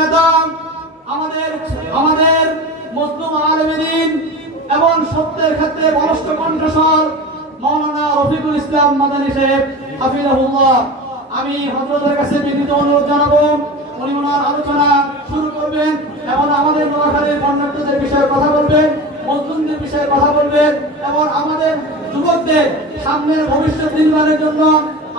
নেতা আমাদের আমাদের মুসলিম আলেমে দ্বীন এবং সত্যের ক্ষেত্রে বলিষ্ঠ কণ্ঠস্বর মাওলানা রফিকুল ইসলাম মাদানী সাহেব হাফিজাহুল্লাহ। আমি হযরতের কাছে বিনীত অনুরোধ জানাবো, উনি ওনার আলোচনা শুরু করবেন এবং আমাদের নোয়াখালীর বন্যার্থদের বিষয়ে কথা বলবেন, মুসলিমদের বিষয়ে কথা বলবেন এবং আমাদের যুবকদের সামনের ভবিষ্যৎ নির্মাণের জন্য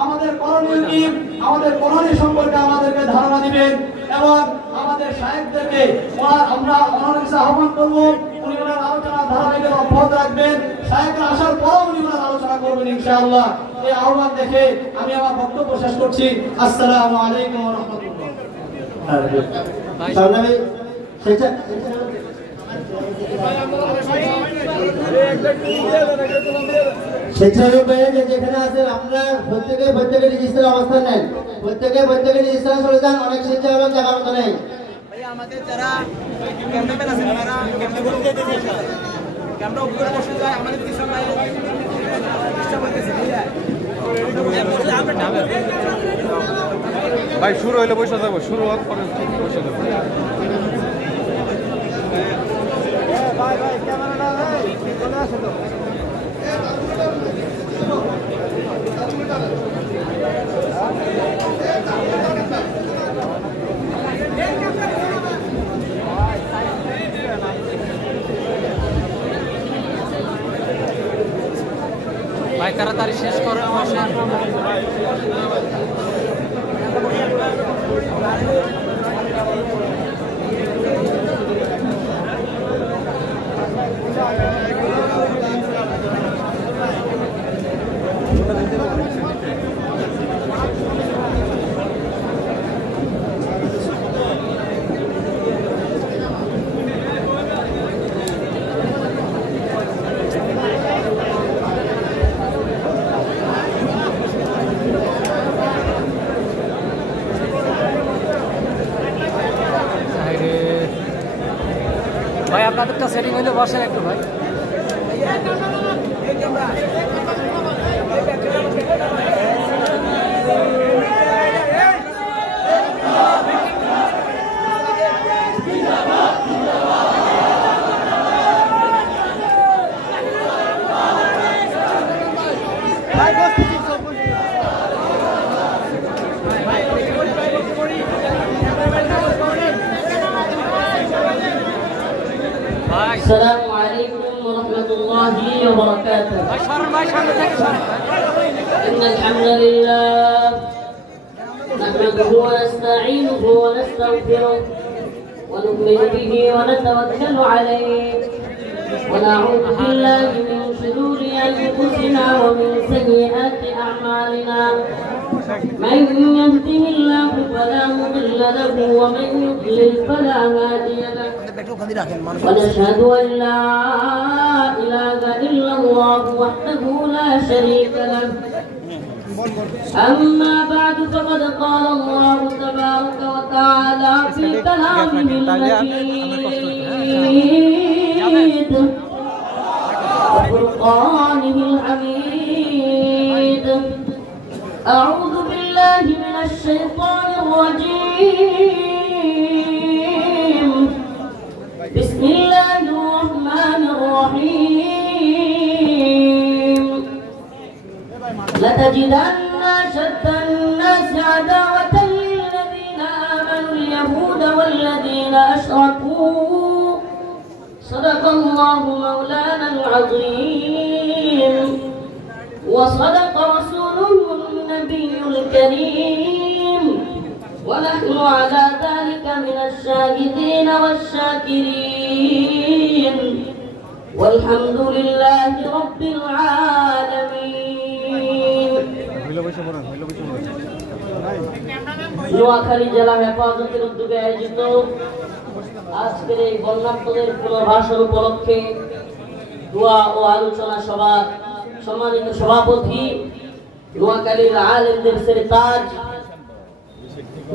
আমাদের করণীয় কি, আমাদের করণীয় সম্পর্কে আমাদেরকে ধারণা দিবেন এবং আমাদের শায়েখদেরকে আমরা ওনার কাছে আহ্বান করবো, উনি ওনার আলোচনা ধারাবাহিকতা অব্যাহত রাখবেন। শায়েখরা আসার পরও উনি ওনার আলোচনা করবেন ইনশাআল্লাহ। এই আহ্বান দেখে আমি আমার বক্তব্য শেষ করছি। আসসালামু আলাইকুম ওয়া রাহমাতুল্লাহ। যেখানে আছেন আপনারা প্রত্যেকে রেজিস্টার অবস্থান নেন, প্রত্যেকে রেজিস্টার চলে যান। অনেক স্বেচ্ছাসেবক জায়গার মতো নেই। আমাদের যারা ক্যামেরাম্যান আছেন তারা ক্যামেরাগুলো দিয়ে দিতে ক্যামেরা উপরে বসে যায়, আমাদের কিছু ভাই শুরু হইলে বসে যাবো, শুরু হওয়ার পরে বসে যাবো। ভাই ক্যামেরাটা চলে আসে তো। ভাই তাড়াতাড়ি শেষ করে বসেন। ভাই আপনাদেরটা সেটিং হইলে বসেন একটু ভাই। السلام عليكم ورحمة الله وبركاته. إن الحمد لله نحمده ونستعينه ونستغفره ونؤمن به ونتوكل عليه ونعوذ بالله من شرور أنفسنا ومن سيئات أعمالنا. من يهده الله فلا مضل له ومن يضلل فلا هادي له. ونشهد أن لا إله إلا الله وحده لا شريك له. أما بعد فقد قال الله تبارك وتعالى في كلامه المجيد وفرقانه الحميد. أعوذ بالله من الشيطان الرجيم. بسم الله الرحمن الرحيم. لتجدن أشد الناس عداوة للذين آمنوا اليهود والذين أشركوا. صدق الله مولانا العظيم وصدق رسوله النبي الكريم ونحن على ذلك من الشاهدين والشاكرين والحمد لله رب العالمين. নোয়াখালী জেলা হেফাজতের উদ্যোগে আয়োজিত আজকের এই বন্যার্তদের পুনর্বাসন উপলক্ষে দোয়া ও আলোচনা সভা সম্মানিত সভাপতি নোয়াখালীর আলেমদের সেরতাজ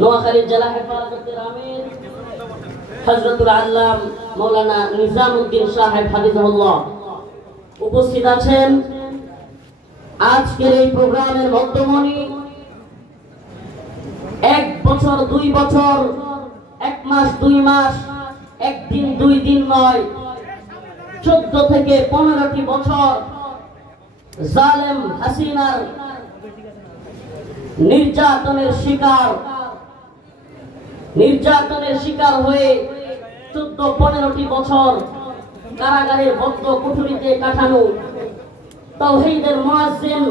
নোয়াখালী জেলা হেফাজতের আমির হযরতুল আল্লাম মাওলানা নিজামউদ্দিন সাহেব হাফিজাহুল্লাহ উপস্থিত আছেন। আজকের এই প্রোগ্রামের মধ্যমণি 1 বছর 2 বছর মাস 2 মাস, একদিন 2 দিন নয়, 14 থেকে 15টি বছর জালেম হাসিনার নির্যাতনের শিকার হয়ে 14-15টি বছর কারাগারের বদ্ধ কুঠুরিতে কাটানো তাওহীদের মুয়াজ্জিন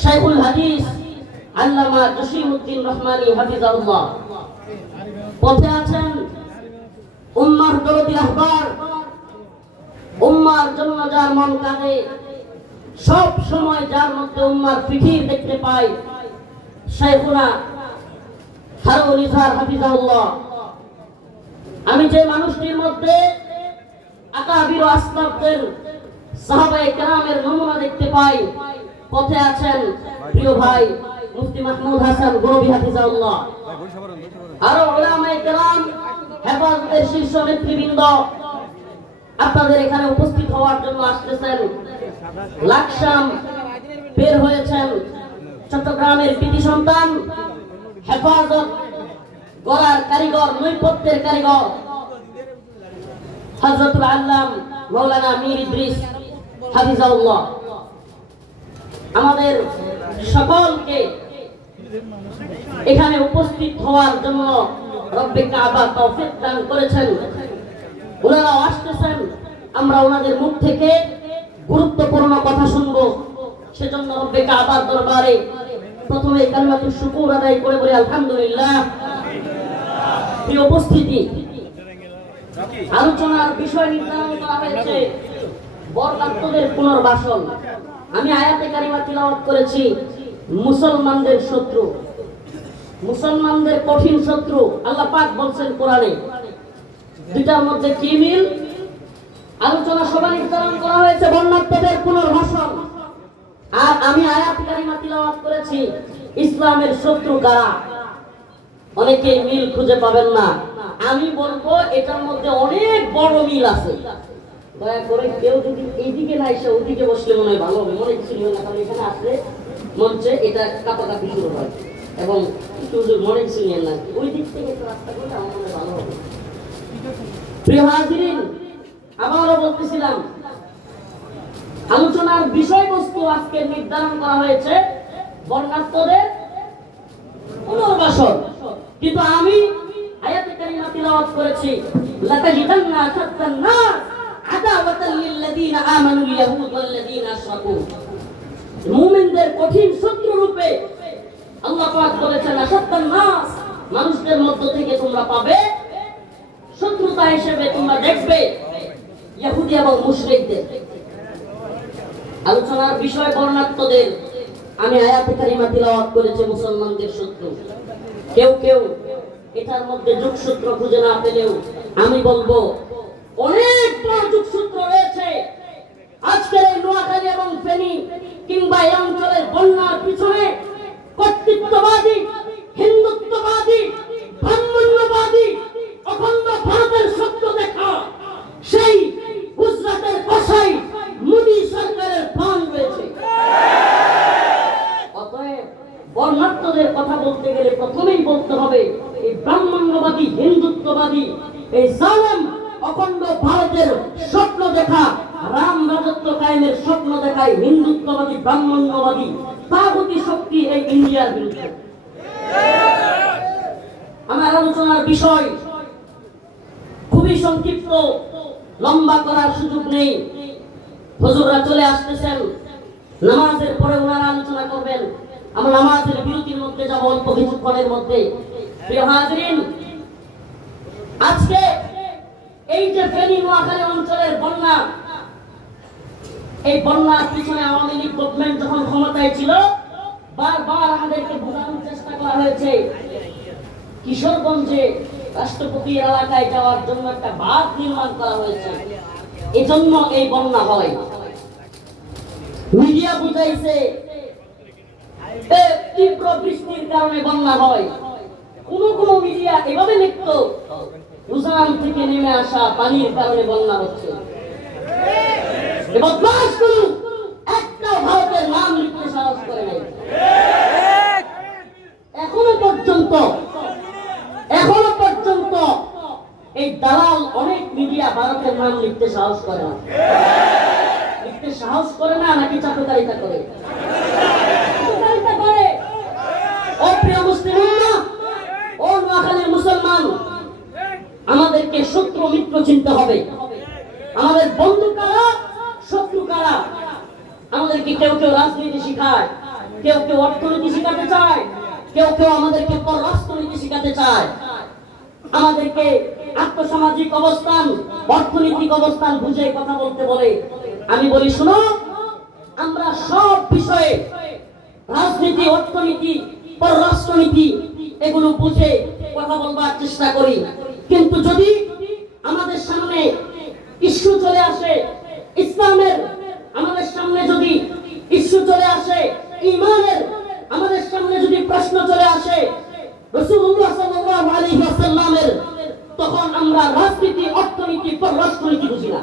শাইখুল হাদিস আল্লামা জসিমউদ্দিন রহমানী হাফিজাহুল্লাহ পথে আছেন উম্মার দরদি রাহবার, উম্মার জন্য যার মন কাঁদে, সব সময় যার মধ্যে উম্মার ফিকির দেখতে পাই, শাইখুনা হারুন ইজহার হাফিজাহুল্লাহ। আমি যে মানুষটির মধ্যে আকাবির ও আসলাফদের সাহাবায়ে কেরামের নমুনা দেখতে পাই, পথে আছেন প্রিয় ভাই মুফতি মাহমুদ হাসান গরবি হাফিজাহুল্লাহ। আরো উলামায়ে কেরাম, হেফাজতের শীর্ষ নেতৃবৃন্দ আপনাদের এখানে উপস্থিত হওয়ার জন্য আসতেছেন। লাকসাম বের হয়েছেন চট্টগ্রামের কৃতি সন্তান, হেফাজত গড়ার কারিগর, নৈপথ্যের কারিগর হযরতুল আল্লাম মাওলানা মীর ইদ্রিস হাফিজাহুল্লাহ। আমাদের সকলকে এখানে উপস্থিত হওয়ার জন্য রব্বে কাবা তৌফিক দান করেছেন। ওনারা আসতেছেন, আমরা ওনাদের মুখ থেকে গুরুত্বপূর্ণ কথা শুনবো। সেজন্য রব্বে কাবার দরবারে প্রথমে কালিমাতুশ শুকর আদায় করে বলি আলহামদুলিল্লাহ। প্রিয় উপস্থিতি, আলোচনার বিষয় নির্ধারণ করা হয়েছে বরদাত্তদের পুনর্বাসন। আমি আয়াতে কারিমা তিলাওয়াত করেছি, মুসলমানদের শত্রু, মুসলমানদের কঠিন শত্রু। আল্লাহ পাক বলছেন কোরআনে, দুটার মধ্যে কি মিল? আলোচনা সভা নির্ধারণ করা হয়েছে বর্ণাঢ্যদের পুনর্বাসন, আর আমি আয়াত কারিমা তিলাওয়াত করেছি ইসলামের শত্রু কারা। অনেকে মিল খুঁজে পাবেন না, আমি বলবো এটার মধ্যে অনেক বড় মিল আছে। দয়া করে কেউ যদি এইদিকে না এসে ওইদিকে বসলে মনে হয় ভালো হবে, মনে কিছু নিও না, কারণ এখানে আসলে মঞ্চে এটা কাপাকাপি শুরু হয় এবং মনে কিছু নিয়েন না, ওই দিক থেকে একটা রাস্তা করলে আমার মনে ভালো হবে। প্রিয় হাজিরিন, আবারও বলতেছিলাম আলোচনার বিষয়বস্তু আজকে নির্ধারণ করা হয়েছে বর্ণাঢ্যদের পুনর্বাসন, কিন্তু আমি আয়াতে কারিমা তিলাওয়াত করেছি লাতাজিদান্না আশাদ্দান নাস আদাওয়াতাল লিল্লাযীনা আমানুল ইয়াহুদ ওয়াল্লাযীনা আশরাকু। মুমিনদের কঠিন শত্রু রূপে আল্লাহ পাক বলেছেন আশাদ্দান নাস, মানুষদের মধ্য থেকে তোমরা পাবে শত্রুতা হিসেবে, তোমরা দেখবে ইহুদি এবং মুশরিকদের। আলোচনার বিষয় বর্ণাঢ্যদের, আমি আয়াতে কারিমা তিলাওয়াত করেছি মুসলমানদের শত্রু। কেউ কেউ এটার মধ্যে যোগসূত্র খুঁজে না পেলেও আমি বলবো অনেক বড় যোগসূত্র রয়েছে। আজকের এই নোয়াখালী এবং ফেনী কিংবা এই অঞ্চলের বন্যার পিছনে কর্তৃত্ববাদী, হিন্দুত্ববাদী, ব্রাহ্মণ্যবাদী, অখণ্ড ভারতের শত্রু দেখা সেই গুজরাটের কসাই মোদী সরকারের প্রাণ রয়েছে। অতএব বর্ণাঢ্যদের কথা বলতে গেলে প্রথমেই বলতে হবে এই ব্রাহ্মণ্যবাদী, হিন্দুত্ববাদী, এই জালেম অখণ্ড ভারতের স্বপ্ন দেখা, রাম রাজত্ব কায়েমের স্বপ্ন দেখায় হিন্দুত্ববাদী, ব্রাহ্মণ্যবাদী, তাগুতি শক্তি এই ইন্ডিয়ার বিরুদ্ধে। আমার আলোচনার বিষয় খুবই সংক্ষিপ্ত, লম্বা করার সুযোগ নেই। হুজুররা চলে আসতেছেন, নামাজের পরে ওনারা আলোচনা করবেন। আমরা নামাজের বিরতির মধ্যে যাব অল্প কিছুক্ষণের মধ্যে। প্রিয় হাজিরিন, আজকে এই যে ফেনী নোয়াখালী অঞ্চলের বন্যা, এই বন্যার পিছনে আওয়ামী লীগ গভর্নমেন্ট যখন ক্ষমতায় ছিল বারবার আমাদেরকে বোঝানোর চেষ্টা করা হয়েছে কিশোরগঞ্জে রাষ্ট্রপতির এলাকায় যাওয়ার জন্য একটা বাঁধ নির্মাণ করা হয়েছে, এজন্য এই বন্যা হয়। মিডিয়া বুঝাইছে তীব্র বৃষ্টির কারণে বন্যা হয়। কোন কোন মিডিয়া এভাবে লিখতো উজান থেকে নেমে আসা পানির কারণে বন্যা হচ্ছে। একটা ভারতের নাম লিখতে সাহস করে নাই। এখনো পর্যন্ত মিডিয়া ভারতের নাম লিখতে সাহস করে না। লিখতে সাহস করে না নাকি চাটুকারিতা করে? চাটুকারিতা করে। ও প্রিয় মুসলিম উম্মাহ, ও নোয়াখালীর মুসলমান, আমাদেরকে শত্রু মিত্র চিনতে হবে। আমাদের বন্ধু কারা, শত্রু কারা। আমাদেরকে কেউ কেউ রাজনীতি শিখায়, কেউ কেউ অর্থনীতি শিখাতে চায়, কেউ কেউ আমাদেরকে পররাষ্ট্রনীতি শিখাতে চায়, আমাদেরকে আর্থসামাজিক অবস্থান, অর্থনৈতিক অবস্থান বুঝে কথা বলতে বলে। আমি বলি শুনো, আমরা সব বিষয়ে রাজনীতি, অর্থনীতি, পররাষ্ট্রনীতি এগুলো বুঝে কথা বলবার চেষ্টা করি। কিন্তু যদি আমাদের সামনে ইস্যু চলে আসে ইসলামের, আমাদের সামনে যদি ইস্যু চলে আসে ঈমানের, আমাদের সামনে যদি প্রশ্ন চলে আসে রাসূলুল্লাহ সাল্লাল্লাহু আলাইহি ওয়াসাল্লামের, তখন আমরা রাজনীতি, অর্থনীতি, পররাষ্ট্রনীতি বুঝি না।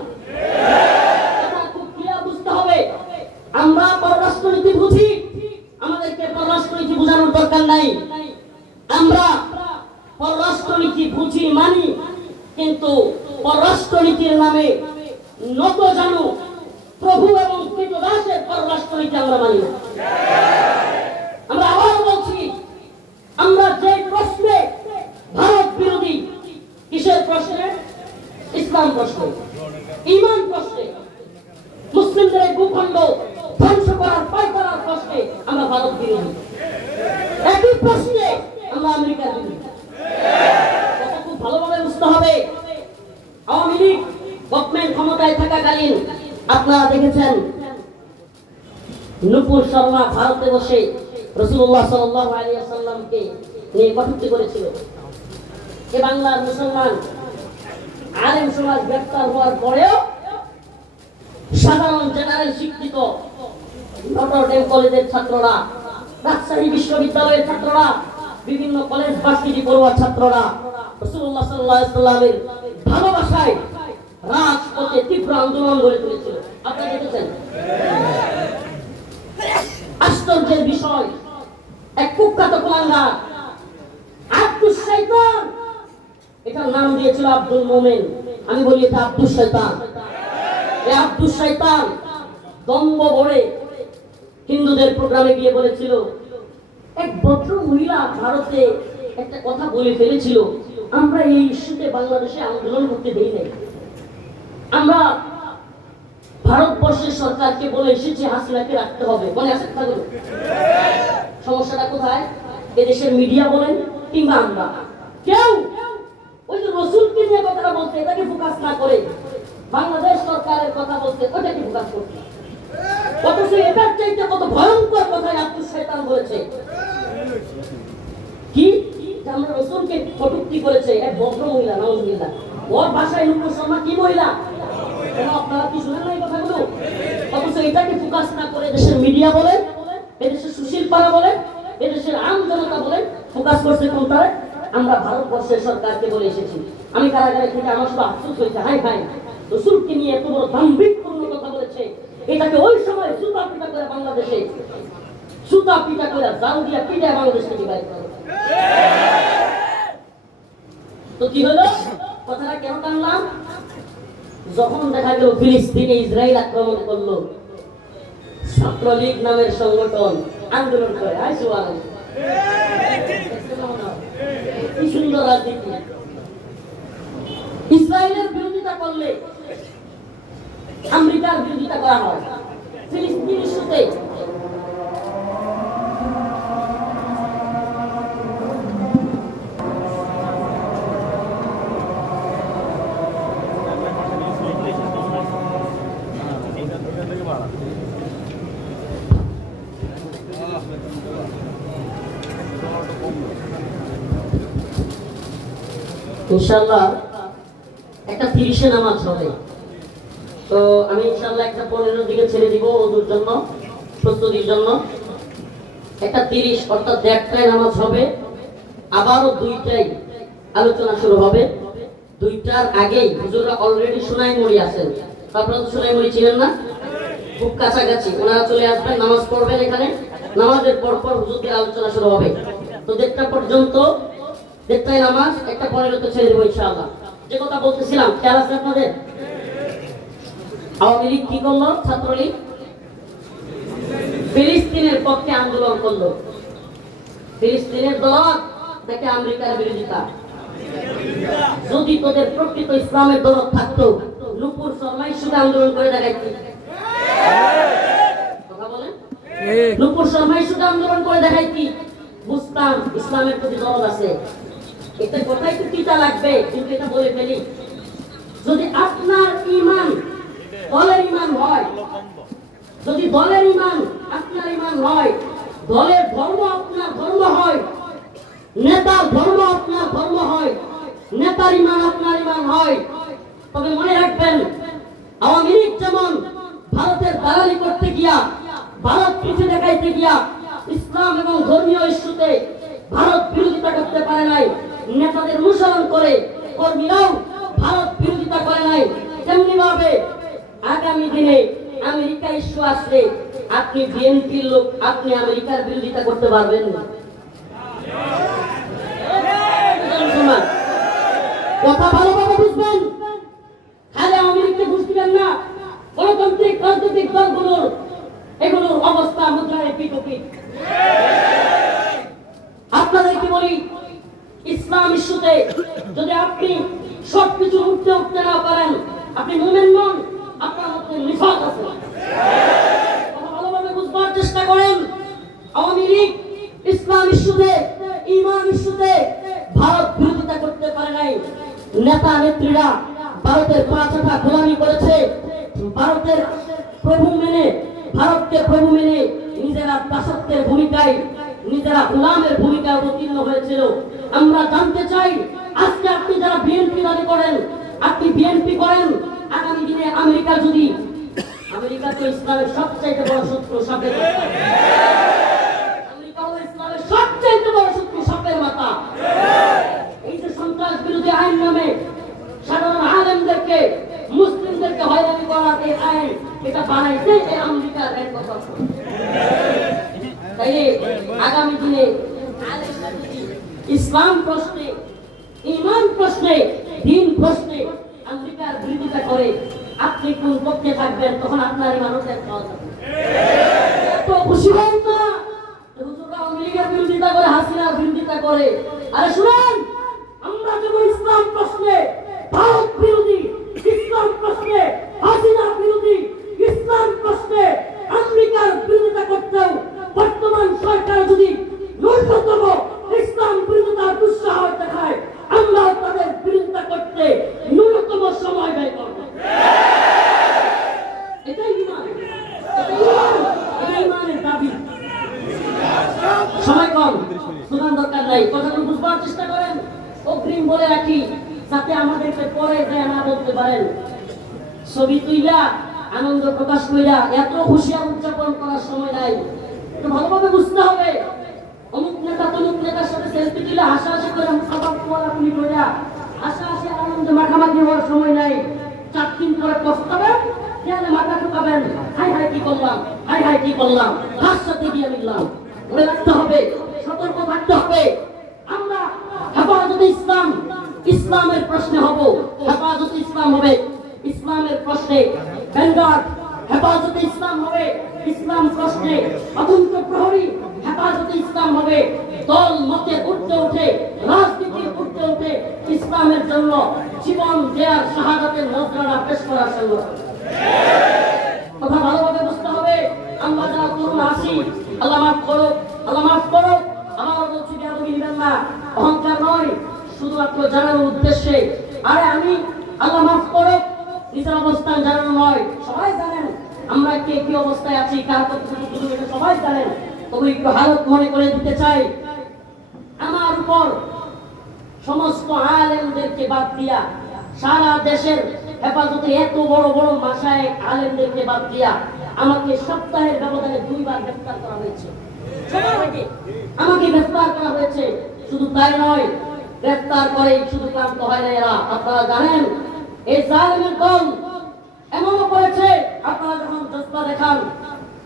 এটা খুব ক্লিয়ার বুঝতে হবে। আমরা পররাষ্ট্রনীতি বুঝি, আমাদেরকে পররাষ্ট্রনীতি বোঝানোর দরকার নাই। আমরা পররাষ্ট্রনীতি বুঝি মানি, কিন্তু পররাষ্ট্রনীতির নামে নত জানু প্রভু এবং কৃতদাসের পররাষ্ট্রনীতি আমরা মানি না। আমরা আবার বলছি, আমরা যে প্রশ্নে ভারত বিরোধী, কিসের প্রশ্নে? ইসলাম প্রশ্নে, ঈমান প্রশ্নে, মুসলিমদের ভূখণ্ড ধ্বংস করার পায়তারার প্রশ্নে আমরা ভারত বিরোধী। একই প্রশ্নে আমরা আমেরিকার বিরোধী। এটা খুব ভালোভাবে বুঝতে হবে। আওয়ামী লীগ গভর্নমেন্ট ক্ষমতায় থাকাকালীন আপনারা দেখেছেন নূপুর শর্মা ভারতে বসে রাসূলুল্লাহ সাল্লাল্লাহু আলাইহি ওয়াসাল্লামকে নিয়ে কটূক্তি করেছিল। এ বাংলার মুসলমান আলেম সমাজ গ্রেফতার হওয়ার পরেও সাধারণ জেনারেল শিক্ষিত নটর ডেম কলেজের ছাত্ররা, রাজশাহী বিশ্ববিদ্যালয়ের ছাত্ররা, বিভিন্ন কলেজ ভার্সিটি পড়ুয়া ছাত্ররা রাসূলুল্লাহ সাল্লাল্লাহু আলাইহি ওয়াসাল্লামের ভালোবাসায় রাজপথে তীব্র আন্দোলন গড়ে তুলেছিল। আপনারা দেখেছেন। আশ্চর্যের বিষয়, এক কুখ্যাত কুলাঙ্গার আব্দুস শয়তান, এটার নাম দিয়েছিল আব্দুল মোমেন। আমি বলি এটা আব্দুস শয়তান। এই আব্দুস শয়তান দম্ভ ভরে হিন্দুদের প্রোগ্রামে গিয়ে বলেছিল, এক ভদ্র মহিলা ভারতে একটা কথা বলে ফেলেছিল, আমরা এই ইস্যুতে বাংলাদেশে আন্দোলন করতে দেই নাই। আমরা ভারতবর্ষের সরকারকে বলে এসেছি হাসিনাকে রাখতে হবে। মনে আছে কথাগুলো? সমস্যাটা কোথায়? এদেশের মিডিয়া বলেন কিংবা আমরা কেউ ওই যে রসুলকে নিয়ে কথাটা বলতে, এটাকে ফোকাস না করে বাংলাদেশ সরকারের কথা বলতে ওটাকে ফোকাস করতে। অথচ এটার চাইতে কত ভয়ঙ্কর কথাই আব্দুস শয়তান বলেছে। কি আমরা রসুলকে কটূক্তি করেছে এক ভদ্র মহিলা, নাউজুবিল্লাহ। ওর ভাষায় নূপুর শর্মা কি মহিলা? আপনারা কি শুনেন না এই কথাগুলো? অথচ এটাকে ফোকাস না করে দেশের মিডিয়া বলেন, এদেশের সুশীল পাড়া বলেন, এদেশের আম জনতা বলেন, ফোকাস করছে কোনটায়? আমরা ভারতবর্ষের সরকারকে বলে এসেছি। আমি কারাগারে থেকে আমার শুধু আফসোস হয়েছে, হাই হাই রসুলকে নিয়ে এত বড় দাম্ভিকপূর্ণ কথা বলেছে। এটাকে ওই সময় জুতা পিটা করে বাংলাদেশে, জুতা পিটা করে জাল দিয়া পিটায় বাংলাদেশ থেকে বাইরে করে। তো কি হলো? কথাটা কেন টানলাম? যখন দেখা গেল ফিলিস্তিনে ইসরায়েল আক্রমণ করলো, ছাত্রলীগ নামের সংগঠন আন্দোলন করে। কি সুন্দর রাজনীতি! ইসরায়েলের বিরোধিতা করলে আমেরিকার বিরোধিতা করা হয়। ফিলিস্তিন ইস্যুতে ইনশাআল্লাহ একটা 30-এ নামাজ হবে। তো আমি ইনশাআল্লাহ একটা 15-এর দিকে ছেড়ে দিব ওদের জন্য, প্রস্তুতির জন্য। একটা 30 অর্থাৎ 1:30টায় নামাজ হবে, আবারও 2টায় আলোচনা শুরু হবে। 2টার আগেই হুজুররা অলরেডি সোনাইমুড়ি আছেন। আপনারা তো সোনাইমুড়ি ছিলেন না? খুব কাছাকাছি ওনারা চলে আসবেন, নামাজ পড়বেন এখানে। নামাজের পর পর হুজুরদের আলোচনা শুরু হবে। তো 1টা পর্যন্ত, 1টায় নামাজ, 1:15 ছেড়ে দেবো ইনশাআল্লাহ। যে কথা বলতেছিলাম খেয়াল আছে আপনাদের? আওয়ামী লীগ কি করলো? ছাত্রলীগ ফিলিস্তিনের পক্ষে আন্দোলন করলো। ফিলিস্তিনের দরদ দেখে আমেরিকার বিরোধিতা। যদি তোদের প্রকৃত ইসলামের দরদ থাকতো, নুপুর শর্মাই শুধু আন্দোলন করে দেখাইতি। কথা বলেন, নুপুর শর্মাই শুধু আন্দোলন করে দেখাইতি, বুঝতাম ইসলামের প্রতি দরদ আছে। এটা কথাই তো তিতা লাগবে, কিন্তু এটা বলে ফেলি। যদি আপনার ঈমান দলের ঈমান হয়, যদি দলের ঈমান আপনার ঈমান হয়, দলের ধর্ম আপনার ধর্ম হয়, নেতার ধর্ম আপনার ধর্ম হয়, নেতার ঈমান আপনার ঈমান হয়, তবে মনে রাখবেন আওয়ামী লীগ যেমন ভারতের দালালি করতে গিয়া, ভারত পিছিয়ে দেখাইতে গিয়া ইসলাম এবং ধর্মীয় ইস্যুতে ভারত বিরোধিতা করতে পারে নাই, নেতাদের অনুসরণ করে কর্মীরাও ভারত বিরোধিতা করে নাই, তেমনি ভাবে আগামী দিনে আমেরিকা ইস্যু আসলে আপনি বিএনপির লোক, আপনি আমেরিকার বিরোধিতা করতে পারবেন না। কথা ভালোভাবে বুঝবেন, খালি আমেরিকা ঘুষ দিবেন না। গণতান্ত্রিক রাজনৈতিক দলগুলোর এগুলোর অবস্থা মুদ্রায় পিটোপিট। আপনাদেরকে বলি, ইসলাম ইস্যুতে যদি আপনি সবকিছু উঠতে না পারেন, আপনি মুমিন নন, আপনার মধ্যে নিফাক আছে। ভালোভাবে বুঝবার চেষ্টা করেন। আওয়ামী লীগ ইসলাম ইস্যুতে, ঈমান ইস্যুতে ভারত বিরোধিতা করতে পারে নাই। নেতা নেত্রীরা ভারতের পাঁচাটা গোলামি করেছে, ভারতের প্রভু মেনে, ভারতকে প্রভু মেনে নিজেরা দাসত্বের ভূমিকায়, নিজেরা গোলামের ভূমিকায় অবতীর্ণ হয়েছিল। আমরা জানতে চাই, আজকে আপনি যারা বিএনপি দাবি করেন, আপনি বিএনপি করেন, আগামী দিনে আমেরিকা যদি, আমেরিকা তো ইসলামের সবচাইতে বড় শত্রু, সাপের মাথা। আমেরিকা হলো ইসলামের সবচাইতে বড় শত্রু, সাপের মাথা। এই যে সন্ত্রাস বিরোধী আইন নামে সাধারণ আলেমদেরকে, মুসলিমদেরকে হয়রানি করার এই আইন, এটা বানাইছে এই আমেরিকার এক কথা। তাই আগামী দিনে ইসলাম প্রশ্নে, ঈমান প্রশ্নে, দ্বীন প্রশ্নে আমেরিকার বিরোধিতা করে আপনি কোন পক্ষে থাকবেন, তখন আপনার ঈমানও ত্যাগ করা যাবে। এত খুশি হন না হুজুররা আমেরিকার বিরোধিতা করে, হাসিনার বিরোধিতা করে। আরে শুনেন, আমরা যেমন ইসলাম প্রশ্নে ভারত বিরোধী, ইসলাম প্রশ্নে হাসিনা বিরোধী, ইসলাম প্রশ্নে আমেরিকার বিরোধিতা করতেও বর্তমান সরকার যদি ন্যূনতম ইসলাম বিরোধিতার দুঃসাহস দেখায়, আমরা তাদের বিরোধিতা করতে ন্যূনতম সময় ব্যয় করব। এটাই ঈমান, এটাই ঈমানের দাবি। সময় কম, শোনার দরকার নাই, কথাগুলো বুঝবার চেষ্টা করেন। অগ্রিম বলে রাখি, যাতে আমাদেরকে পরে যায় না বলতে পারেন। ছবি তুইলা আনন্দ প্রকাশ কইরা এত হুঁশিয়ার উদযাপন করার সময় নাই। একটু ভালোভাবে বুঝতে হবে, অমুক নেতা তমুক নেতার সাথে সেলফি তুলে হাসাহাসি করে আপনি কইরা হাসাহাসি আনন্দে মাখামাখি হওয়ার সময় নাই। 4 দিন পরে পস্তাবেন, দেয়ালে মাথা ঠুকাবেন, হাই হাই কি করলাম, হাই হাই কি করলাম, কার সাথে দিয়ে মিললাম। মনে রাখতে হবে, সতর্ক থাকতে হবে। আমরা হেফাজতে ইসলাম, ইসলামের প্রশ্নে হব, হেফাজতে ইসলাম হবে, ইসলামের প্রশ্নে ভ্যানগার্ড, হেফাজতে ইসলাম হবে, ইসলাম প্রশ্নে অতন্ত্র প্রহরী, হেফাজতে ইসলাম হবে। দল মতে উঠতে উঠে, রাজনীতির উঠতে উঠে ইসলামের জন্য জীবন দেওয়ার শাহাদাতের নজরানা পেশ করার সংগঠন। কথা ভালোভাবে বুঝতে হবে। আমরা যারা তরুণ আছি, আল্লাহ মাফ করো, আল্লাহ মাফ করো। আমার বলছি বেয়াদবি নিবেন না, অহংকার নয়, শুধুমাত্র জানানোর উদ্দেশ্যে। আরে আমি আল্লাহ মাফ করো নিজের অবস্থান জানানো নয়, সবাই জানেন আমরা কে কি অবস্থায় আছি, কার কতটুকু সবাই জানেন। তবে একটু হালত মনে করে দিতে চাই, আমার উপর সমস্ত আলেমদেরকে বাদ দিয়া, সারা দেশের হেফাজতে এত বড় বড় মাশায়েখ আলেমদেরকে বাদ দিয়া আমাকে সপ্তাহের ব্যবধানে 2 বার গ্রেফতার করা হয়েছে। আমাকে গ্রেফতার করা হয়েছে। শুধু তাই নয়, গ্রেফতার করে শুধু ক্লান্ত হয় না এরা। আপনারা জানেন এই জালেমের দল এমনও করেছে, আপনারা যখন জজবা দেখান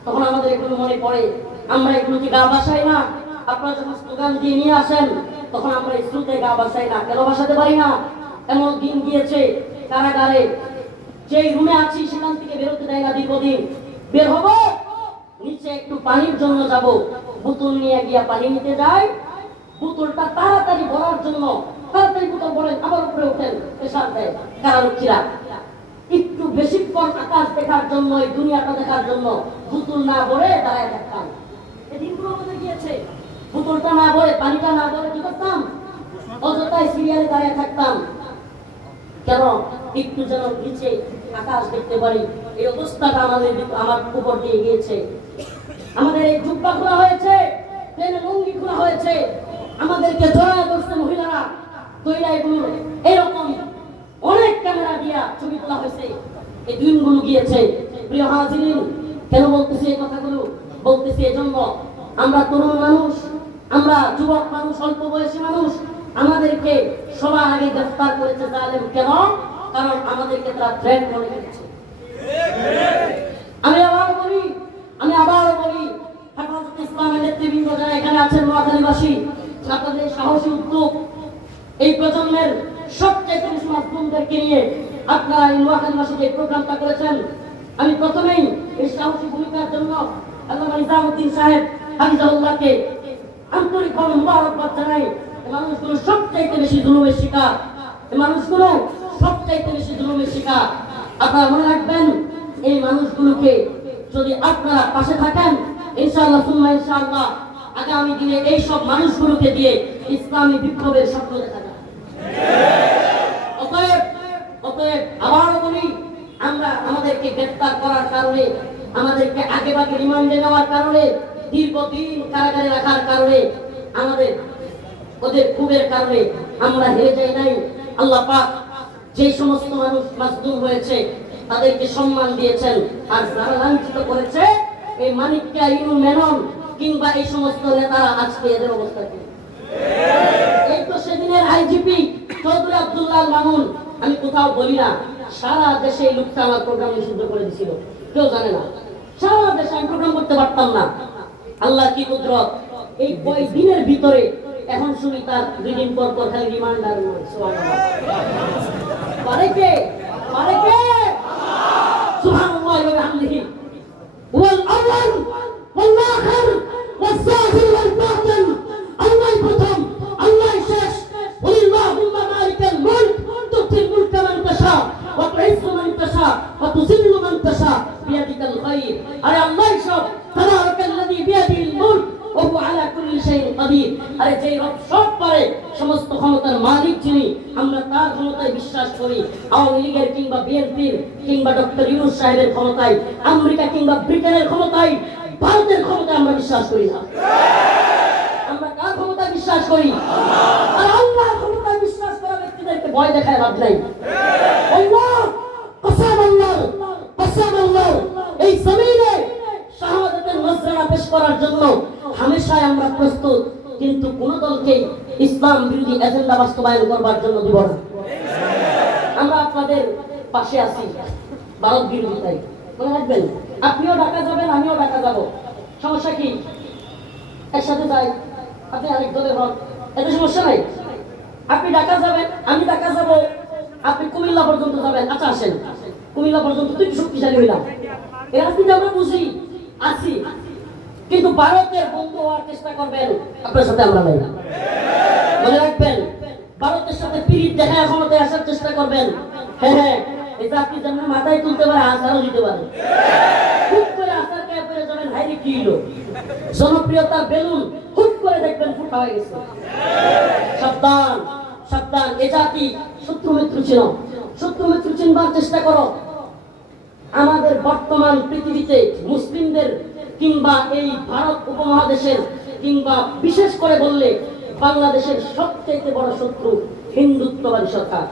তখন আমাদের এগুলো মনে পড়ে, আমরা এগুলোকে গা বাসাই না। আপনারা যখন স্লোগান দিয়ে নিয়ে আসেন তখন আমরা স্রোতে গা বাসাই না। কেন বাসাতে পারি না? এমন দিন গিয়েছে কারাগারে যেই রুমে আছি সেখান থেকে বেরোতে দেয় না দীর্ঘদিন। বের হব, নিচে একটু পানির জন্য যাব, বোতল নিয়ে গিয়া পানি নিতে যায়, বোতলটা তাড়াতাড়ি ভরার জন্য তাড়াতাড়ি বোতল ভরেন, আবার উপরে ওঠেন, প্রেসার দেয় কারারক্ষীরা। একটু বেশিক্ষণ আকাশ দেখার জন্য, এই দুনিয়াটা দেখার জন্য বোতল না ভরে দাঁড়ায় থাকতাম। এই দিনগুলো মধ্যে গিয়েছে, বোতলটা না ভরে, পানিটা না ভরে কি করতাম? অযথায় সিরিয়ালে দাঁড়িয়ে থাকতাম। কেন? একটু যেন নিচে আকাশ দেখতে পারি। এই অবস্থাটা আমার উপর দিয়ে গিয়েছে। আমাদের এই জুব্বা খোলা হয়েছে, ট্রেনে লুঙ্গি খোলা হয়েছে, আমাদেরকে জড়ায় বসতে মহিলারা তৈরি এগুলো এরকম অনেক ক্যামেরা দিয়া ছবি তোলা হয়েছে। এই দিনগুলো গিয়েছে। প্রিয় হাজিরিন, কেন বলতেছি এই কথাগুলো? বলতেছি এজন্য, আমরা তরুণ মানুষ, আমরা যুবক মানুষ, অল্প বয়সী মানুষ, আমাদেরকে সবার আগে গ্রেফতার করেছে জালেম। কেন? কারণ আমাদেরকে তারা থ্রেট মনে করেছে। আমি আবারও বলি, হেফাজতে ইসলামের নেতৃবৃন্দ যারা এখানে আছেন, নোয়াখালীবাসী, আপনাদের সাহসী উদ্যোগ, এই প্রজন্মের সবচেয়ে বেশি মাসুমদেরকে নিয়ে আপনারা এই নোয়াখালীবাসী যে প্রোগ্রামটা করেছেন, আমি প্রথমেই এই সাহসী ভূমিকার জন্য আল্লামা নিজামউদ্দিন সাহেব হাফিজাহুল্লাহকে আন্তরিকভাবে মুবারকবাদ জানাই। এই মানুষগুলো সবচাইতে বেশি জুলুমের শিকার, এই মানুষগুলো সবচাইতে বেশি জুলুমের শিকার। আপনারা মনে রাখবেন, এই মানুষগুলোকে যদি আপনারা পাশে থাকেন, ইনশাআল্লাহ সুম্মা ইনশাআল্লাহ আগামী দিনে এই সব মানুষগুলোকে দিয়ে ইসলামী বিপ্লবের স্বপ্ন দেখা যাবে। অতএব আবারও বলি, আমরা আমাদেরকে গ্রেফতার করার কারণে, আমাদেরকে আগে ভাগে রিমান্ডে নেওয়ার কারণে, দীর্ঘদিন কারাগারে রাখার কারণে, আমাদের ওদের ক্ষোভের কারণে আমরা হেরে যাই নাই। আল্লাহ পাক যে সমস্ত মানুষ মাজলুম হয়েছে তাদেরকে সম্মান দিয়েছেন, আর যারা লাঞ্ছিত করেছে, এই মানিক্কা, ইনু, মেনন কিংবা এই সমস্ত নেতারা আজকে এদের অবস্থা কি? এই তো সেদিনের আইজিপি চৌধুরী আব্দুল্লাহ মামুন, আমি কোথাও বলি না, সারা দেশে এই লোকটা আমার প্রোগ্রাম নিষিদ্ধ করে দিয়েছিল, কেউ জানে না। সারা দেশে আমি প্রোগ্রাম করতে পারতাম না। আল্লাহ কি কুদরত, এই দিনের ভিতরে এখন শুনি তার 2 দিন পর পর খালি রিমান্ডার। পারে কে? সুবহানাল্লাহ ওয়া বিহামদিহি ওয়াল আউয়াল ওয়াল আখির ওয়াস যাহির ওয়াল বাতিন। আল্লাহ প্রথম, আল্লাহ শেষ। ওয়াল্লাহুম্মা মালিকাল মুলক তুতিল মুলকা মান তাশা ওয়া তুইজ্জু মান তাশা ওয়া তুযিল্লু মান তাশা বিয়াদিকাল খায়র। আরে আল্লাহ সব, তাবারাকাল্লাযী বিয়াদিল মুলক ওয়া হুয়া আলা কুল্লি শাইইন কাদির। আরে যে রব সব পারে, সমস্ত ক্ষমতার মালিক যিনি, আমরা তার ক্ষমতায় বিশ্বাস করি। আওয়ামী লীগের কিংবা বিএনপির কিংবা ডক্টর ইউনূস সাহেবের ক্ষমতায়, আমেরিকা কিংবা ব্রিটেনের ক্ষমতায়, ভারতের ক্ষমতায় আমরা বিশ্বাস করি না। আমরা কার ক্ষমতায় বিশ্বাস করি? আর আল্লাহর ক্ষমতায় বিশ্বাস করা ব্যক্তিদেরকে ভয় দেখায় লাভ নাই। আল্লাহ কসম, এই জমিনে শাহাদাতের নজরানা পেশ করার জন্য হামেশাই আমরা প্রস্তুত, কিন্তু কোন দলকে ইসলাম বিরোধী এজেন্ডা বাস্তবায়ন করবার জন্য দিব না। আমরা আপনাদের পাশে আছি, ভারত বিরোধিতাই। মনে রাখবেন, আপনিও ঢাকা যাবেন, আমিও ঢাকা যাব, সমস্যা কি? একসাথে যাই, আপনি আরেক দলের হন, এতে সমস্যা নাই। আপনি ঢাকা যাবেন, আমি ঢাকা যাব, আপনি কুমিল্লা পর্যন্ত যাবেন। আচ্ছা আসেন, কুমিল্লা পর্যন্ত তুই শক্তিশালী হইলাম, এর রাজনীতি আমরা বুঝি, আছি, কিন্তু ভারতের বন্ধু হওয়ার চেষ্টা করবেন, আপনার সাথে আমরা নাই। মনে রাখবেন, ভারতের সাথে পিরিত দেখায় ক্ষমতায় আসার চেষ্টা করবেন। হ্যাঁ, এটা আপনি যেমন মাথায় তুলতে পারে, আসারও দিতে পারে। হুট করে আসার কে পরে যাবেন, হাইরে কি হলো, জনপ্রিয়তার বেলুন হুট করে দেখবেন ফুটা হয়ে গেছে। সাবধান, সাবধান, এ জাতি শত্রু মিত্র ছিল, শত্রু মিত্র চিনবার চেষ্টা করো। আমাদের বর্তমান পৃথিবীতে মুসলিমদের কিংবা এই ভারত উপমহাদেশের কিংবা বিশেষ করে বললে বাংলাদেশের সবচেয়ে বড় শত্রু হিন্দুত্ববাদী সরকার।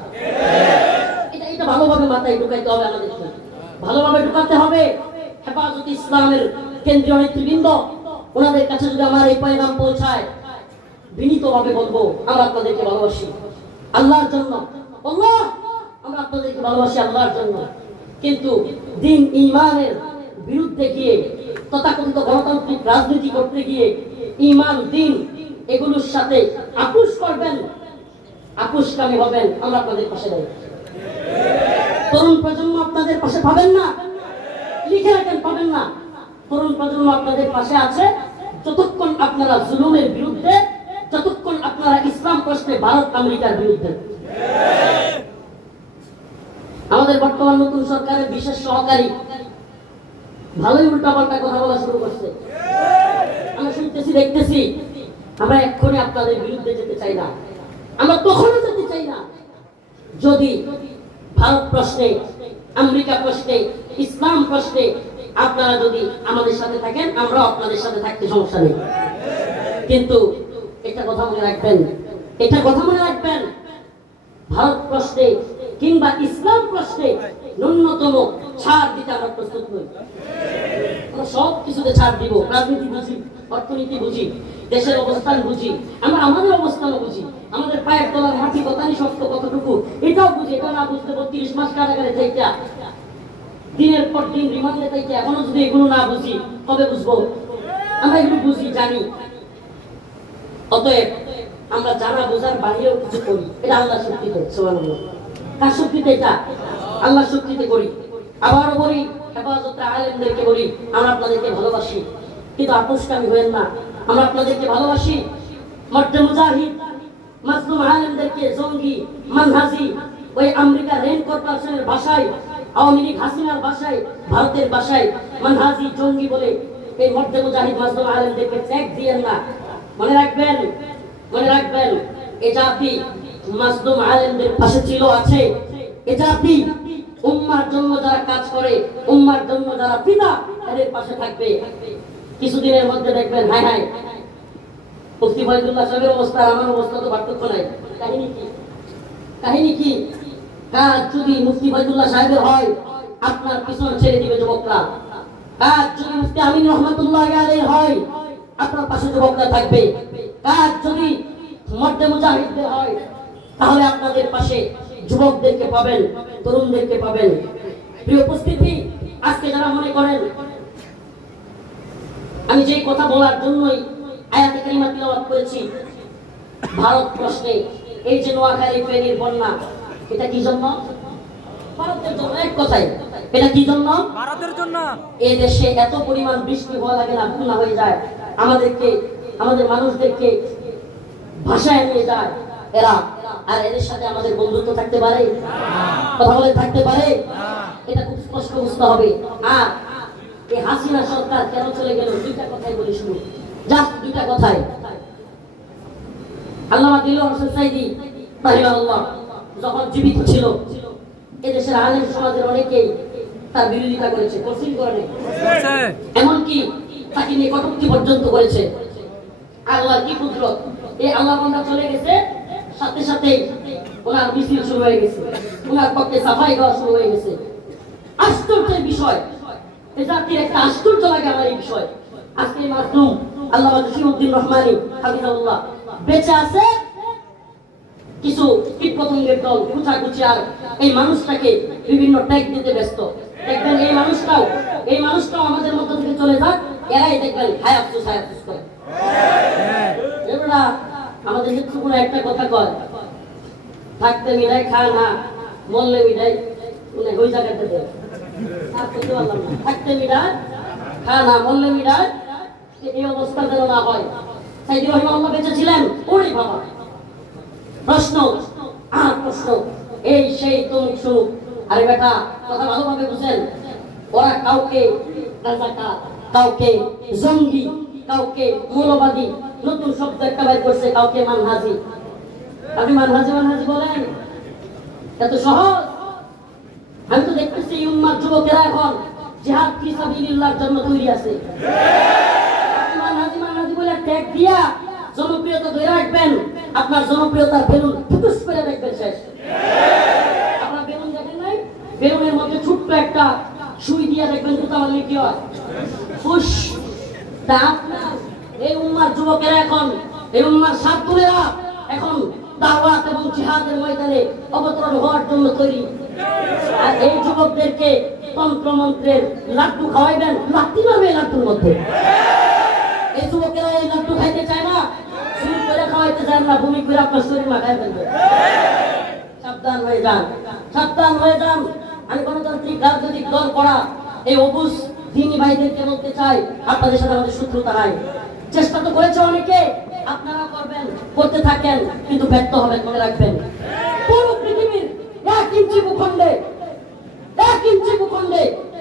এটা ভালোভাবে মাথায় ঢুকাইতে হবে, আমাদেরকে ভালোভাবে ঢুকাতে হবে। হেফাজতে ইসলামের কেন্দ্রীয় নেতৃবৃন্দ, ওনাদের কাছে যদি আমার এই পয়গাম পৌঁছায়, বিনীতভাবে বলবো, আমরা আপনাদেরকে ভালোবাসি আল্লাহর জন্য। আল্লাহ, আমরা আপনাদেরকে ভালোবাসি আল্লাহর জন্য, কিন্তু দিন ঈমানের বিরুদ্ধে গিয়ে, তথাকথিত গণতান্ত্রিক রাজনীতি করতে গিয়ে, ঈমান, দিন এগুলোর সাথে আপোষ করবেন, আপুষ্কামী হবেন, আমরা আপনাদের পাশে দাঁড়াই। তরুণ প্রজন্ম আপনাদের পাশে পাবেন না, লিখে রাখেন, পাবেন না। তরুণ প্রজন্ম আপনাদের পাশে আছে যতক্ষণ আপনারা জুলুমের বিরুদ্ধে, যতক্ষণ আপনারা ইসলাম প্রশ্নে ভারত আমেরিকার বিরুদ্ধে। আমাদের বর্তমান নতুন সরকারের বিশেষ সহকারী ভালোই উল্টাপাল্টা কথা বলা শুরু করছে। আমরা শুনতেছি, দেখতেছি। আমরা এক্ষুনি আপনাদের বিরুদ্ধে যেতে চাই না, আমরা কখনো যেতে চাই না। যদি ভারত প্রশ্নে, আমেরিকা প্রশ্নে, ইসলাম প্রশ্নে আপনারা যদি আমাদের সাথে থাকেন, আমরা আপনাদের সাথে থাকতে সমস্যা নেই। কিন্তু একটা কথা মনে রাখবেন, এটা কথা মনে রাখবেন, ভারত প্রশ্নে কিংবা ইসলাম প্রশ্নে ন্যূনতম ছাড় দিতে আমরা প্রস্তুত নই। আমরা সব কিছুতে ছাড় দিব, রাজনীতি বুঝি, অর্থনীতি বুঝি, দেশের অবস্থান বুঝি, আমরা আমাদের অবস্থানও বুঝি, আমাদের পায়ের তলার মাটি কতানি শক্ত কতটুকু এটাও বুঝি। এটা না বুঝতে 32 মাস কারাগারে থেকে, দিনের পর দিন রিমান্ডে থেকে, এখনো যদি এগুলো না বুঝি কবে বুঝবো? আমরা এগুলো বুঝি, জানি। অতএব আমরা জানা বোঝার বাইরেও কিছু করি, এটা আল্লাহর শক্তিতে। সুবহানাল্লাহ। কার শক্তিতে? এটা আল্লাহর শক্তিতে করি। আবারও বলি, হেফাজতে আলেমদেরকে বলি, আমরা আপনাদেরকে ভালোবাসি, কিন্তু আপোষকামী হয়েন না। আমরা আপনাদেরকে ভালোবাসি। মর্দে মুজাহিদ মাজলুম আলেমদেরকে জঙ্গি, মানহাজি, ওই আমেরিকা রেন কর্পোরেশনের ভাষায়, আওয়ামী লীগ হাসিনার ভাষায়, ভারতের ভাষায় মানহাজি, জঙ্গি বলে এই মর্দে মুজাহিদ মাজলুম আলেমদেরকে ট্যাগ দিয়েন না। মনে রাখবেন, মনে রাখবেন, এ জাতি মাজলুম আলেমদের পাশে ছিল, আছে। এ জাতি উম্মার জন্য যারা কাজ করে, উম্মার জন্য যারা পিতা, এদের পাশে থাকবে। কিছুদিনের মধ্যে দেখবেন, হায় হায়, মুফতি ফয়জুল্লাহ সাহেবের অবস্থা আর আমার অবস্থা তো পার্থক্য নাই। কাহিনী কি? কাহিনী কি? কাজ যদি মুফতি ফয়জুল্লাহ সাহেবের হয়, আপনার পিছন ছেড়ে দিবে যুবকরা। কাজ যদি মুফতি আমিন রহমাতুল্লাহ আলাইহি হয়, আপনার পাশে যুবকরা থাকবে। কাজ যদি মর্দে মুজাহিদদের হয়, তাহলে আপনাদের পাশে যুবকদেরকে পাবেন, তরুণদেরকে পাবেন। প্রিয় উপস্থিতি, আজকে যারা মনে করেন আমি যে কথা বলার জন্যই আয়াতে কারিমা তিলাওয়াত করেছি, ভারত প্রশ্নে এই যে নোয়াখালী ফেনীর বন্যা, এটা কি জন্য? ভারতের জন্য। এক কথায়, এটা কি জন্য? ভারতের জন্য। এই দেশে এত পরিমাণ বৃষ্টি হওয়া লাগে না, বন্যা হয়ে যায়, আমাদেরকে, আমাদের মানুষদেরকে ভাষায় নিয়ে যায় এরা। আর এদের সাথে আমাদের বন্ধুত্ব থাকতে পারে? কথা বলে থাকতে পারে? এটা খুব স্পষ্ট বুঝতে হবে। আর এই হাসিনা সরকার কেন চলে গেল, দুইটা কথাই বলি শুরু, জাস্ট দুইটা কথাই। আল্লামা দিলওয়ার হোসেন সাইদি রাহিমাহুল্লাহ যখন জীবিত ছিল, এদেশের আলেম সমাজের অনেকেই তার বিরোধিতা করেছে, করছিল করে, এমনকি তাকে নিয়ে কটূক্তি পর্যন্ত করেছে। আল্লাহর কি কুদরত, এই আল্লাহ বান্দা চলে গেছে, সাথে সাথে ওনার মিছিল শুরু হয়ে গেছে, ওনার পক্ষে সাফাই দেওয়া শুরু হয়ে গেছে। আশ্চর্যের বিষয়, এই জাতির একটা আশ্চর্য লাগে আমার এই বিষয়। আজকে মাসুম আল্লামা জসিমউদ্দিন রহমানী হাফিজাহুল্লাহ বেঁচে আছে, কিছু কীটপতঙ্গের দল কুচাকুচি আর এই মানুষটাকে বিভিন্ন ট্যাগ দিতে ব্যস্ত। দেখবেন এই মানুষটাও আমাদের মধ্য থেকে চলে যাক, এরাই দেখবেন হায় আফসোস করে। এবারে আমাদের কোনো একটা কথা কয়, থাকতে মিলাই খা না, মরলে মিলাই ওই জায়গাতে দেয়। থাকতে মিলাই খা না, মরলে মিলাই, এই অবস্থা যেন না হয়। সাইদি রাহিমাহুল্লাহ বেঁচে ছিলেন, ওরে বাবা, প্রশ্ন আর প্রশ্ন, এই সেই তমুক সুমুক। আরে বেটা, কথা ভালোভাবে বুঝেন, ওরা কাউকে রাজাকার, কাউকে জঙ্গি, কাউকে মৌলবাদী, নতুন শব্দ একটা বের করছে, কাউকে মানহাজি। আপনি মানহাজি মানহাজি বলেন, এত সহজ? আমি তো দেখতেছি উম্মার যুবকেরা এখন জিহাদ ফি সাবিলিল্লাহর জন্য তৈরি আছে। মানহাজি মানহাজি বলে ট্যাগ দিয়া জনপ্রিয়তা ধরে রাখবেন, আপনার জনপ্রিয়তার বেলুন ফুটুস করে দেখবেন শেষ। আপনার বেলুন দেখেন নাই? বেলুনের মধ্যে ছোট্ট একটা সুই দিয়া দেখবেন কোথা মারলে কি হয়, ফুস। তা আপনার এই উম্মার যুবকেরা এখন, এই উম্মার ছাত্ররা এখন দাওয়াত এবং জিহাদের ময়দানে অবতরণ হওয়ার জন্য তৈরি। আর এই যুবকদেরকে তন্ত্রমন্ত্রের লাড্ডু খাওয়াইবেন, লাঠি মারবে লাড্ডুর মধ্যে। এই যুবকেরা এই লাড্ডু খাইতে চায় না, শুরু করে খাওয়াইতে যান না, ভূমি করে আপনার শরীর মাথায় ফেলবে। সাবধান হয়ে যান, সাবধান হয়ে যান। আমি গণতান্ত্রিক রাজনৈতিক দল করা এই অবুজ দিনী ভাইদেরকে বলতে চাই, আপনাদের সাথে আমাদের শত্রুতা নাই। চেষ্টা তো করেছে অনেকে, আপনারা করবেন, করতে থাকেন, কিন্তু ব্যর্থ হবেন, মনে রাখবেন। পুরো পৃথিবীর 1 ইঞ্চি ভূখণ্ডে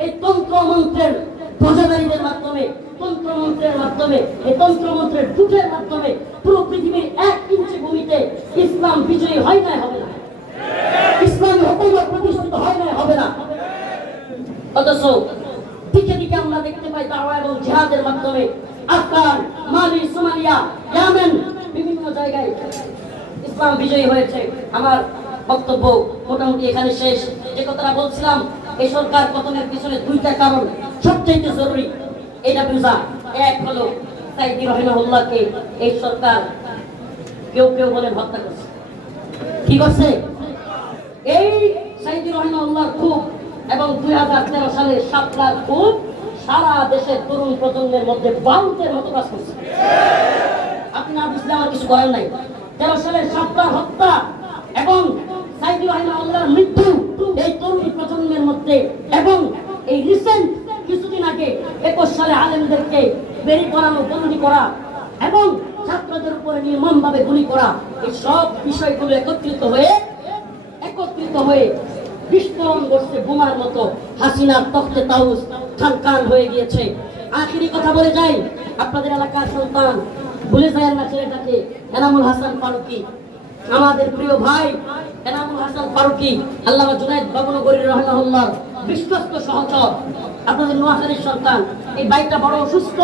এই তন্ত্রমন্ত্রের ধ্বজাধারীদের মাধ্যমে, তন্ত্রমন্ত্রের মাধ্যমে, এই তন্ত্রমন্ত্রের জুটের মাধ্যমে পুরো পৃথিবীর 1 ইঞ্চি ভূমিতে ইসলাম বিজয়ী হয় না, হবে না। ইসলামী হুকুমত প্রতিষ্ঠিত হয় না, হবে না। অথচ দিকে দিকে আমরা দেখতে পাই দাওয়া এবং জিহাদের মাধ্যমে আফগান, মালি, সোমালিয়া, ইয়েমেন বিভিন্ন জায়গায় ইসলাম বিজয়ী হয়েছে। আমার বক্তব্য মোটামুটি এখানে শেষ। যে কথাটা বলছিলাম, এই সরকার পতনের পিছনে 2টা কারণ সবচেয়ে জরুরি, এটা বুঝা। এক হলো সাইদি রহিমাহুল্লাহকে এই সরকার কেউ কেউ বলেন হত্যা করছে। কি করছে? এই সাইদি রহিমাহুল্লাহর খুব এবং 2013 সালের শাপলার খুব সারা দেশের তরুণ প্রজন্মের মধ্যে বাউন্ডের মতো কাজ করছে। আপনি না বুঝলে আমার কিছু করার নাই। 13 সালের শাপলার হত্যা এবং সাইদি রহিমাহুল্লাহর মৃত্যু এই তরুণ প্রজন্মের মধ্যে, এবং এই রিসেন্ট কিছুদিন আগে 21 সালে আলেমদেরকে বেরি করানো, বন্দী করা এবং ছাত্রদের উপরে নির্মমভাবে গুলি করা, এই সব বিষয়গুলো একত্রিত হয়ে বিস্ফোরণ করছে বোমার মতো। হাসিনার তখতে তাউস খানখান হয়ে গিয়েছে। আখেরি কথা বলে যাই, আপনাদের এলাকার সন্তান, ভুলে যায় না ছেলেটাকে, এনামুল হাসান ফারুকী, আমাদের প্রিয় ভাই এনামুল হাসান ফারুকী, আল্লামা জুনায়েদ বাবনগরী রাহিমাহুল্লাহ বিশ্বস্ত সহচর, আপনাদের নোয়াখালীর সন্তান। এই ভাইটা বড় অসুস্থ,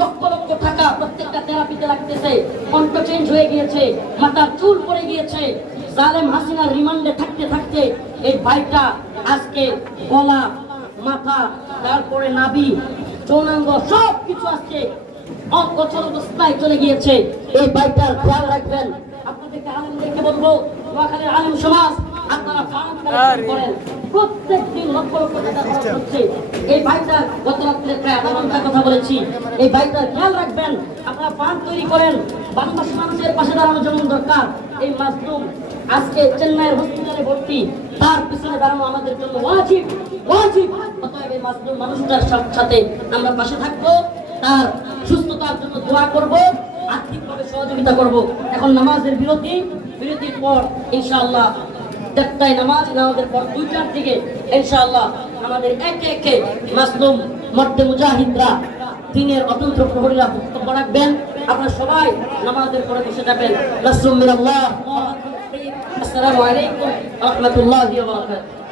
লক্ষ লক্ষ টাকা প্রত্যেকটা থেরাপিতে লাগতেছে, কণ্ঠ চেঞ্জ হয়ে গিয়েছে, মাথার চুল পড়ে গিয়েছে। জালেম হাসিনার রিমান্ডে থাকতে থাকতে এই ভাইটা আজকে গলা, মাথা, তারপরে নাভি, যৌনাঙ্গ সব কিছু আজকে অগোচর অবস্থায় চলে গিয়েছে। এই ভাইটার খেয়াল রাখবেন। আপনাদেরকে আলেমদেরকে বলবো, নোয়াখালীর আলেম সমাজ, আপনারা ফান্ড কালেকশন করেন, প্রত্যেকদিন লক্ষ লক্ষ টাকা খরচ হচ্ছে। এই ভাইটার গত রাত্রে প্রায় আধা ঘন্টা কথা বলেছি, এই ভাইটার খেয়াল রাখবেন। আপনারা ফান্ড তৈরি করেন, বাংলাদেশের মানুষের পাশে দাঁড়ানো যেমন দরকার, এই মাজলুম আজকে চেন্নাইয়ের হসপিটালে ভর্তি, তার পিছনে দাঁড়ানো আমাদের জন্য ওয়াজিব। অতএব এই মাজলুম মানুষটার সাথে আমরা পাশে থাকবো, তার সুস্থতার জন্য দোয়া করব, আর্থিকভাবে সহযোগিতা করব। এখন নামাজের বিরতির পর ইনশাআল্লাহ 1টায় নামাজের পর 2টার দিকে ইনশাআল্লাহ আমাদের একে একে মাজলুম মর্দে মুজাহিদরা, দিনের অতন্ত্র প্রহরীরা বক্তব্য রাখবেন। আপনারা সবাই নামাজের পরে বসে যাবেন। নাসরুম মিনাল্লাহ। আসসালামু আলাইকুম ওয়া রাহমাতুল্লাহি ওয়া বারাকাতুহু।